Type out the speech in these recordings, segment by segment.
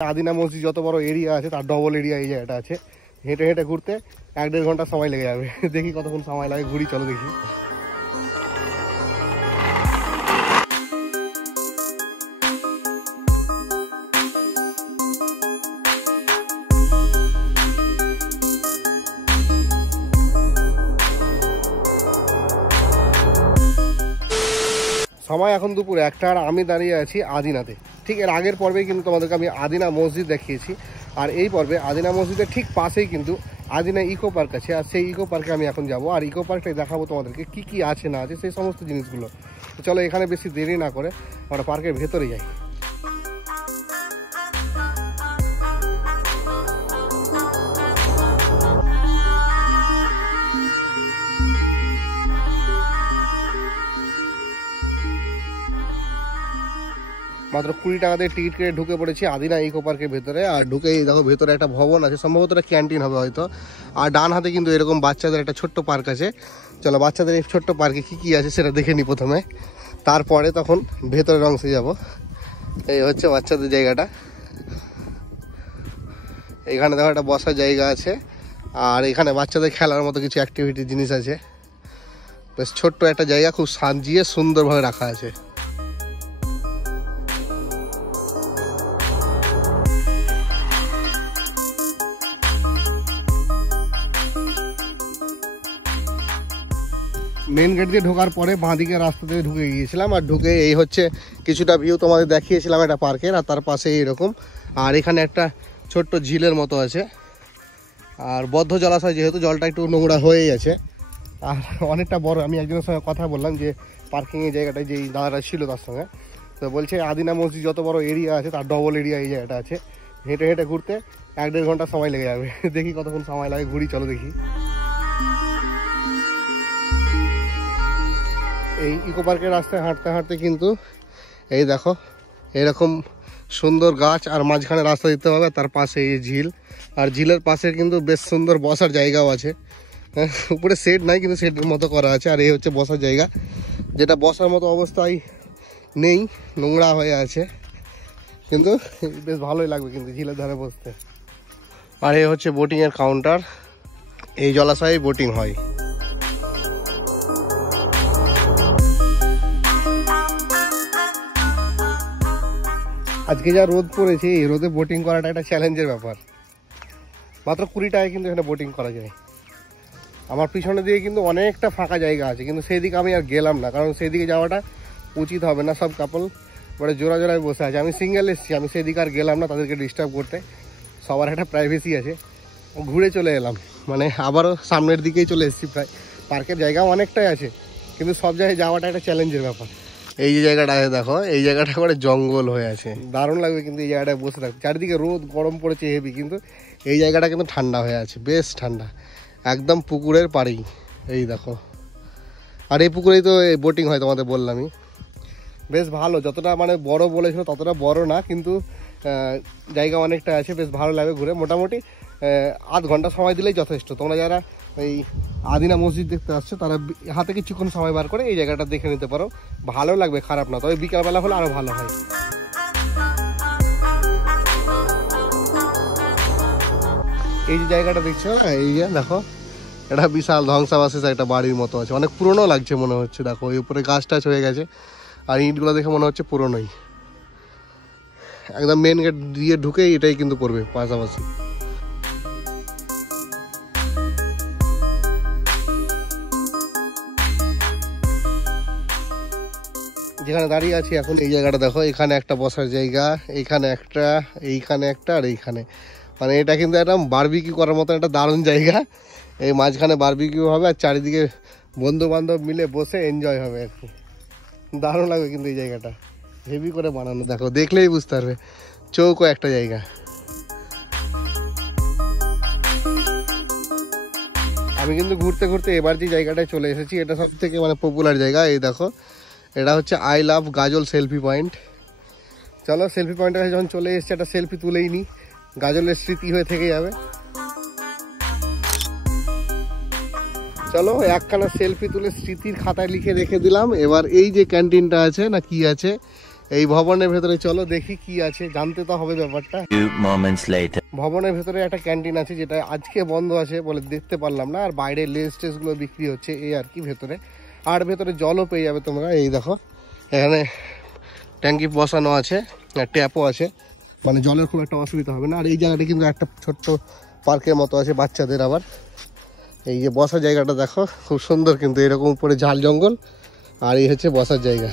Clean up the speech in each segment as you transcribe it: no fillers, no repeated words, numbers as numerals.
আদিনা মসজিদ যত বড় এরিয়া আছে তার ডবল এরিয়া এই জায়গাটা আছে। হেঁটে হেঁটে ঘুরতে 1-1.5 ঘন্টা সময় লেগে যাবে। দেখি কতক্ষণ সময় লাগে, ঘুরি, চলো দেখি। সময় এখন দুপুর 1টা আর আমি দাঁড়িয়ে আছি আদিনাতে। ঠিক এর আগের পর্বে কিন্তু তোমাদেরকে আমি আদিনা মসজিদ দেখিয়েছি, আর এই পর্বে আদিনা মসজিদের ঠিক পাশেই কিন্তু আদিনা ইকো পার্ক আছে। আর সেই ইকো পার্কে আমি এখন যাব, আর ইকো পার্কটাই দেখাবো তোমাদেরকে কি কি আছে না আছে সেই সমস্ত জিনিসগুলো। চলো এখানে বেশি দেরি না করে আমরা পার্কের ভেতরে যাই। মাত্র 20 টাকা দিয়ে টিকিট কেটে ঢুকে পড়েছি আদিনা ইকো পার্কের ভেতরে। আর ঢুকেই দেখো ভেতরে একটা ভবন আছে, সম্ভবত একটা ক্যান্টিন হবে হয়তো। আর ডান হাতে কিন্তু এরকম বাচ্চাদের একটা ছোট্ট পার্ক আছে। চলো বাচ্চাদের এই ছোট্ট পার্কে কি কি আছে সেটা দেখে নিই প্রথমে, তারপরে তখন ভেতরের অংশে যাব। এই হচ্ছে বাচ্চাদের জায়গাটা। এখানে দেখো একটা বসার জায়গা আছে, আর এখানে বাচ্চাদের খেলার মতো কিছু অ্যাক্টিভিটি জিনিস আছে। বেশ ছোট্ট একটা জায়গা, খুব সাজিয়ে সুন্দরভাবে রাখা আছে। মেন গেট দিয়ে ঢোকার পরে বাঁদিকে রাস্তা দিয়ে ঢুকে গিয়েছিলাম, আর ঢুকে এই হচ্ছে কিছুটা ভিউ তোমাদের দেখিয়েছিলাম একটা পার্কের, আর তার পাশে এইরকম। আর এখানে একটা ছোট্ট ঝিলের মতো আছে, আর বদ্ধ জলাশয় যেহেতু জলটা একটু নোংরা হয়েই আছে। আর অনেকটা বড়। আমি একজনের সঙ্গে কথা বললাম যে পার্কিংয়ের জায়গাটায় যেই দাদারা ছিল তার সঙ্গে, তো বলছে আদিনা মসজিদ যত বড় এরিয়া আছে তার ডবল এরিয়া এই জায়গাটা আছে। হেঁটে হেঁটে ঘুরতে 1-1.5 ঘন্টা সময় লেগে যাবে। দেখি কতক্ষণ সময় লাগে, ঘুরি, চলো দেখি। এই ইকো পার্কের রাস্তায় হাঁটতে হাঁটতে কিন্তু এই দেখো এরকম সুন্দর গাছ, আর মাঝখানে রাস্তা দিতে হবে, তার পাশে এই ঝিল। আর ঝিলের পাশে কিন্তু বেশ সুন্দর বসার জায়গাও আছে। উপরে শেড নাই, কিন্তু শেডের মতো করা আছে। আর এই হচ্ছে বসার জায়গা, যেটা বসার মতো অবস্থায় নেই, নোংরা হয়ে আছে, কিন্তু বেশ ভালোই লাগবে কিন্তু ঝিলের ধারে বসতে। আর এই হচ্ছে বোটিংয়ের কাউন্টার। এই জলাশয়ে বোটিং হয়। আজকে যা রোদ পড়েছে, এই রোদে বোটিং করাটা একটা চ্যালেঞ্জের ব্যাপার। মাত্র 20 টাকায় কিন্তু এখানে বোটিং করা যায়। আমার পিছনে দিয়ে কিন্তু অনেকটা ফাঁকা জায়গা আছে, কিন্তু সেই দিকে আমি আর গেলাম না, কারণ সেই দিকে যাওয়াটা উচিত হবে না। সব কাপল বড় জোড়া জোড়ায় বসে আছে, আমি সিঙ্গেল এসেছি, আমি সেই দিকে আর গেলাম না তাদেরকে ডিস্টার্ব করতে। সবার একটা প্রাইভেসি আছে। ঘুরে চলে এলাম, মানে আবারও সামনের দিকেই চলে এসেছি প্রায়। পার্কের জায়গাও অনেকটাই আছে, কিন্তু সব জায়গায় যাওয়াটা একটা চ্যালেঞ্জের ব্যাপার। এই যে জায়গাটা আছে দেখো, এই জায়গাটা করে জঙ্গল হয়ে আছে, দারুণ লাগবে কিন্তু এই জায়গাটায় বসে থাকতে। চারিদিকে রোদ গরম পড়েছে হেভি, কিন্তু এই জায়গাটা কিন্তু ঠান্ডা হয়ে আছে, বেশ ঠান্ডা, একদম পুকুরের পাড়েই। এই দেখো, আর এই পুকুরেই তো বোটিং হয়, তোমাদের বললামই। বেশ ভালো, যতটা মানে বড় বলেছিল ততটা বড় না, কিন্তু জায়গা অনেকটা আছে, বেশ ভালো লাগবে ঘুরে। মোটামুটি 8 ঘন্টা সময় দিলেই যথেষ্ট। তোমরা যারা এই আদিনা মসজিদ দেখতে আসছো তারা হাতে কিছুক্ষণ সময় বার করে এই জায়গাটা দেখে নিতে পারো, ভালো লাগবে, খারাপ না। তবে বিকালবেলা হলে আরো ভালো হয়। এই যে জায়গাটা দেখছো, এই যে দেখো, এটা বিশাল ধ্বংসাবশেষ একটা বাড়ির মতো আছে, অনেক পুরনো লাগছে মনে হচ্ছে। দেখো এই উপরে গাছ টাছ হয়ে গেছে, আর ইটগুলো দেখে মনে হচ্ছে পুরনোই। একদম মেন গেট দিয়ে ঢুকেই এটাই কিন্তু পড়বে পাশাপাশি। যেখানে দাঁড়িয়ে আছি এখন, এই জায়গাটা দেখো, এখানে একটা বসার জায়গা, এইখানে একটা, এইখানে একটা, আর এইখানে, মানে এটা কিন্তু একটা বারবিকিউ করার মতো একটা দারুণ জায়গা। এই মাঝখানে বারবিকিউ হবে, আর চারিদিকে বন্ধু বান্ধব মিলে বসে এনজয় হবে আর কি। দারুণ লাগবে কিন্তু এই জায়গাটা, হেভি করে বানানো। দেখো দেখলেই বুঝতে পারবে, চৌকো একটা জায়গা। আমি কিন্তু ঘুরতে ঘুরতে এবার যে জায়গাটায় চলে এসেছি, এটা সব থেকে মানে পপুলার জায়গা। এই দেখো, এটা হচ্ছে I love Gazole selfie point. চলো সেলফি পয়েন্টের কাছে যখন চলে এসেছে, একটা সেলফি তুলেই নি, গাজলের স্মৃতি হয়ে থেকে যাবে। চলো একখানা সেলফি তুলে স্মৃতির খাতায় লিখে রেখে দিলাম। এবার এই যে ক্যান্টিনটা আছে না কি আছে, এই ভবনের ভেতরে চলো দেখি কি আছে, জানতে তো হবে ব্যাপারটা। ভবনের ভেতরে একটা ক্যান্টিন আছে যেটা আজকে বন্ধ আছে বলে দেখতে পারলাম না, আর বাইরে লেস টেস গুলো বিক্রি হচ্ছে এই আর কি ভেতরে। আর ভেতরে জলও পেয়ে যাবে তোমরা, এই দেখো এখানে ট্যাঙ্কি বসানো আছে, ট্যাপও আছে, মানে জলের খুব একটা অসুবিধা হবে না। আর এই জায়গাটা কিন্তু একটা ছোট্ট পার্কের মতো আছে বাচ্চাদের। আবার এই যে বসার জায়গাটা দেখো খুব সুন্দর, কিন্তু এরকম উপরে ঝাল জঙ্গল, আর এই হচ্ছে বসার জায়গা।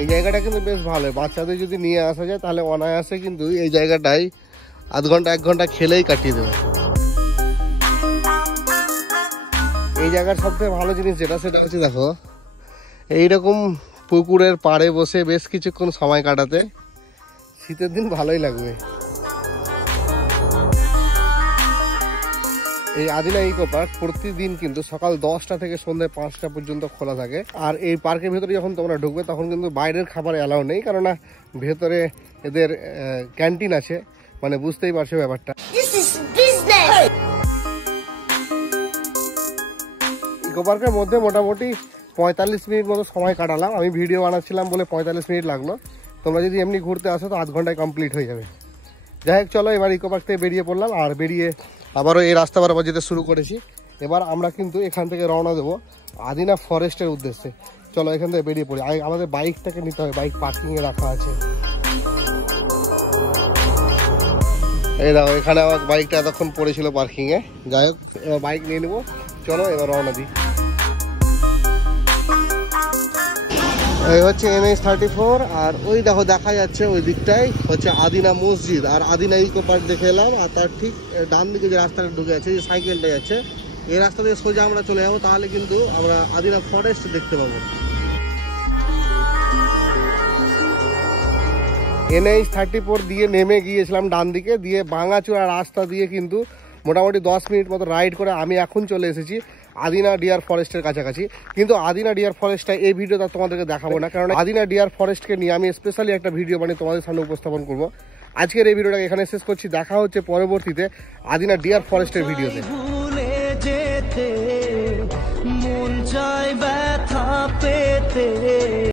এই জায়গাটা কিন্তু বেশ ভালো, বাচ্চাদের যদি নিয়ে আসা যায় তাহলে অনায়াসে কিন্তু এই জায়গাটায় আধ ঘন্টা 1 ঘন্টা খেলেই কাটিয়ে দেবে। এই জায়গার সবথেকে ভালো জিনিস যেটা, সেটা হচ্ছে দেখো এইরকম পুকুরের পাড়ে বসে বেশ কিছুক্ষণ সময় কাটাতে শীতের দিন ভালোই লাগবে। এই আদিনা ইকো পার্ক প্রতিদিন কিন্তু সকাল 10টা থেকে সন্ধ্যে 5টা পর্যন্ত খোলা থাকে। আর এই পার্কের ভেতরে যখন তোমরা ঢুকবে তখন কিন্তু বাইরের খাবার অ্যালাউ নেই, কেননা ভেতরে এদের ক্যান্টিন আছে, মানে বুঝতেই পারছো ব্যাপারটা। ইকো পার্কের মধ্যে মোটামুটি 45 মিনিট মতো সময় কাটালাম, আমি ভিডিও বানাচ্ছিলাম বলে 45 মিনিট লাগলো। তোমরা যদি এমনি ঘুরতে আসো তো আধ ঘন্টায় কমপ্লিট হয়ে যাবে। যাই হোক চলো এবার ইকো পার্ক থেকে বেরিয়ে পড়লাম, আর বেরিয়ে আবারও এই রাস্তা বরাবর যেতে শুরু করেছি। এবার আমরা কিন্তু এখান থেকে রওনা দেবো আদিনা ফরেস্টের উদ্দেশ্যে। চলো এখান থেকে বেরিয়ে পড়ি। আমাদের বাইকটাকে নিতে হবে, বাইক পার্কিংয়ে রাখা আছে। এই দেখো এখানে আমার বাইকটা এতক্ষণ পড়েছিল পার্কিংয়ে। যাই হোক এবার বাইক নিয়ে নেবো, চলো এবার রওনা দিই। এই হচ্ছে NH-34, আর ওই দেখো দেখা যাচ্ছে ওই দিকটাই হচ্ছে আদিনা মসজিদ আর আদিনা ইকো পার্ক দেখে এলাম। আর তার ঠিক ডান দিকে যে রাস্তাটা ঢুকে আছে, যে সাইকেলটা যাচ্ছে, এই রাস্তা দিয়ে সোজা আমরা চলে যাবো, তাহলে কিন্তু আমরা আদিনা ফরেস্ট দেখতে পাবো। NH-34 দিয়ে নেমে গিয়েছিলাম ডান দিকে, দিয়ে ভাঙাচোরা রাস্তা দিয়ে কিন্তু মোটামুটি 10 মিনিট মতো রাইড করে আমি এখন চলে এসেছি আদিনা ডিয়ার ফরেস্টের কাছাকাছি। কিন্তু আদিনা ডিয়ার ফরেস্টটা এই ভিডিওটা তোমাদেরকে দেখাবো না, কারণ আদিনা ডিয়ার ফরেস্টকে নিয়ে আমি স্পেশালি একটা ভিডিও বানিয়ে তোমাদের সামনে উপস্থাপন করব। আজকের এই ভিডিওটাকে এখানে শেষ করছি, দেখা হচ্ছে পরবর্তীতে আদিনা ডিয়ার ফরেস্টের ভিডিওতে।